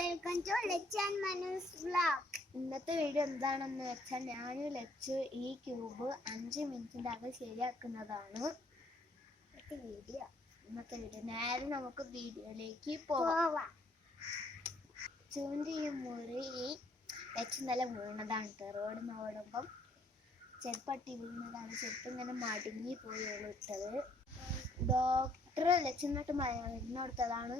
Welcome to Lech and Manu's vlog. ഇന്നത്തെ video എന്താണെന്ന് വെച്ചാൽ ഞാൻ ലെച്ച് ഈ ക്യൂബ് 5 മിനിറ്റിൻ്റെ അകം ശരിയാക്കുന്നതാണ് ഇന്നത്തെ വീഡിയോ. നേരെ നമുക്ക് വീഡിയോയിലേക്ക് പോവാം. ചൂണ്ടി മുറി ലെച്ച് ഇന്നലെ വീണതാണ്. റോഡ് ഓടുമ്പം ചെരുപ്പട്ടി വീണതാണ്. ചെരുപ്പ് ഇങ്ങനെ മടുങ്ങി പോയി ഇട്ടത്. ഡോക്ടർ ലെച്ചിന്നിട്ട് മരുന്ന് കൊടുത്തതാണ്.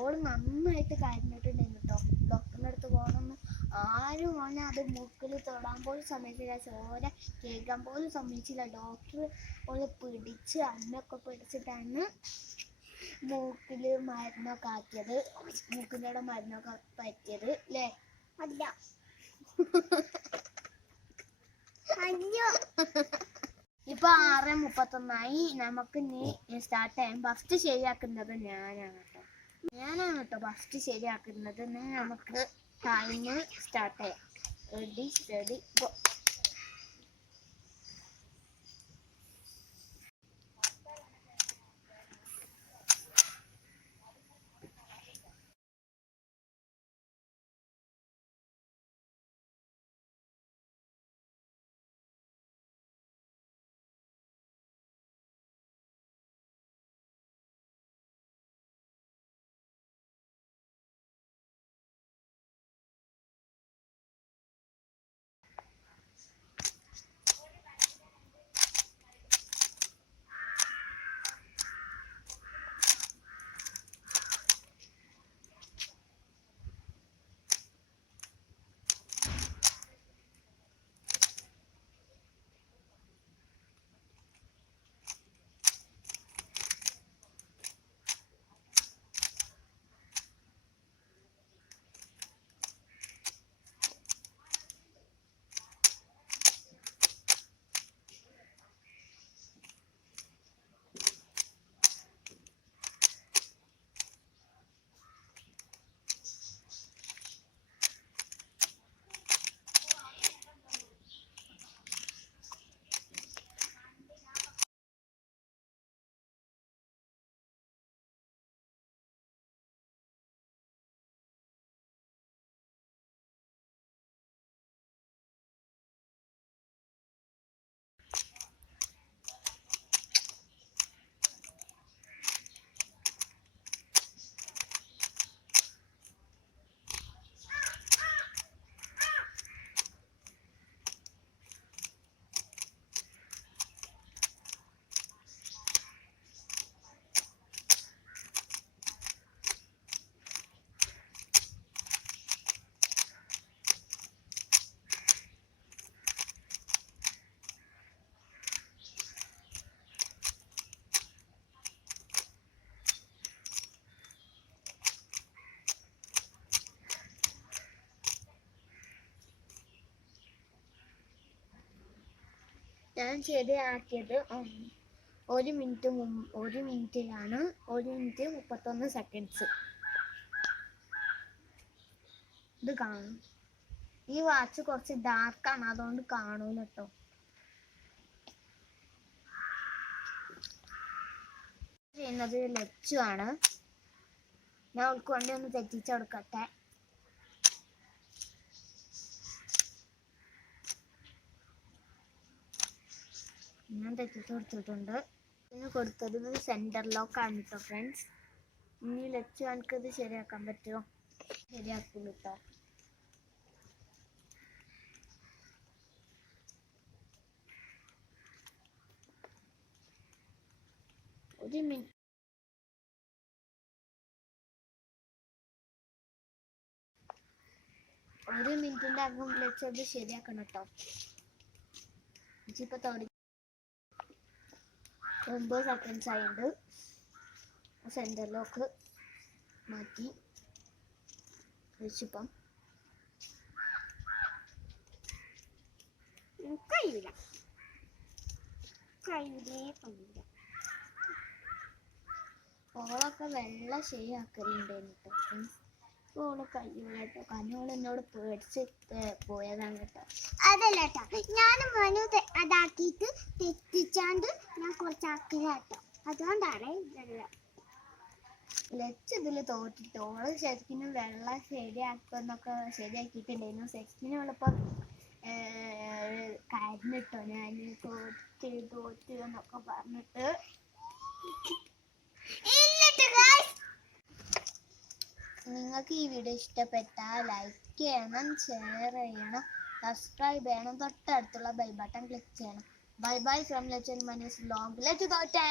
ഓള് നന്നായിട്ട് കരഞ്ഞിട്ടുണ്ടായിരുന്നു കേട്ടോ. ഡോക്ടറിൻ്റെ അടുത്ത് പോകണമെന്ന് ആരും ഓനെ അത് മൂക്കിൽ തൊടാൻ പോലും സമ്മതിച്ചില്ല. ചോര കേൾക്കാൻ പോലും സമ്മതിച്ചില്ല. ഡോക്ടർ ഓള് പിടിച്ച് അന്നൊക്കെ പിടിച്ചിട്ടാണ് മൂക്കിൽ മരുന്നൊക്കെ ആക്കിയത്. മൂക്കിൻ്റെ മരുന്നൊക്കെ പറ്റിയത് അല്ലേ? അല്ല അയ്യോ, ഇപ്പൊ 6:31 നമുക്ക് ഇനി സ്റ്റാർട്ട് ചെയ്യാം. ഫസ്റ്റ് ശരിയാക്കുന്നത് ഞാനാണ് കേട്ടോ. ഫസ്റ്റ് ശരിയാക്കുന്നത്. നമുക്ക് ടൈം സ്റ്റാർട്ട് ചെയ്യാം. Ready steady go. ഞാൻ ശരിയാക്കിയത് 1 മിനിറ്റിലാണ്. 1 മിനിറ്റ് 31 സെക്കൻഡ്സ്. ഇത് കാണും. ഈ വാച്ച് കുറച്ച് ഡാർക്കാണ്, അതുകൊണ്ട് കാണൂല കേട്ടോ. ചെയ്യുന്നത് ലെച്ചു ആണ്. ഞാൻ അവൾക്ക് വേണ്ടി ഒന്ന് തെറ്റിച്ചെടുക്കട്ടെ. ഞാൻ തെറ്റിച്ച് കൊടുത്തിട്ടുണ്ട്. ഇനി കൊടുത്തത് സെൻറ്റർ ലോക്കാണ് കേട്ടോ ഫ്രണ്ട്സ്. ഇനി ലെച്ച് എനിക്കിത് ശരിയാക്കാൻ പറ്റുമോ? ശരിയാക്കുള്ളൂ കേട്ടോ. ഒരു മിനിറ്റിൻ്റെ അകം ലെച്ച് അത് ശരിയാക്കണം കേട്ടോ. ഇപ്പൊ തുടങ്ങി 9 സെക്കൻഡ്സ് ആയിട്ട് സെൻറ്റർ ലോക്ക് മാറ്റി വെച്ചിപ്പം കഴിയില്ല. ഓളൊക്കെ വെള്ള ശരിയാക്കലുണ്ടായിരുന്നു കേട്ടോ. ഓള് കഴിയൂല കേട്ടോ. കാരണം ഓൾ എന്നോട് പേടിച്ച് പോയതാണ് കേട്ടോ. അതല്ല കേട്ടോ, ഞാൻ മനു അതാക്കിയിട്ട് തെറ്റിച്ചാണ്ട് ഞാൻ കുറച്ചാക്കില്ല കേട്ടോ. അതുകൊണ്ടാണ് ലച്ച് ഇതിൽ തോറ്റിട്ട് ഓള് ശരിക്കും വെള്ളം ശരിയാക്കുന്നൊക്കെ ശരിയാക്കിയിട്ടുണ്ടായിരുന്നു. സെക്സിനുള്ളപ്പം കരഞ്ഞിട്ടോ ഞാൻ തോറ്റ് എന്നൊക്കെ പറഞ്ഞിട്ട്. നിങ്ങൾക്ക് ഈ വീഡിയോ ഇഷ്ടപ്പെട്ടാൽ ലൈക്ക് ചെയ്യണം, ഷെയർ ചെയ്യണം, സബ്സ്ക്രൈബ് ചെയ്യണം, തൊട്ടടുത്തുള്ള ബെൽ ബട്ടൺ ക്ലിക്ക് ചെയ്യണം. Bye bye from Lachu and Mani's vlog. Lachu തോറ്റേ.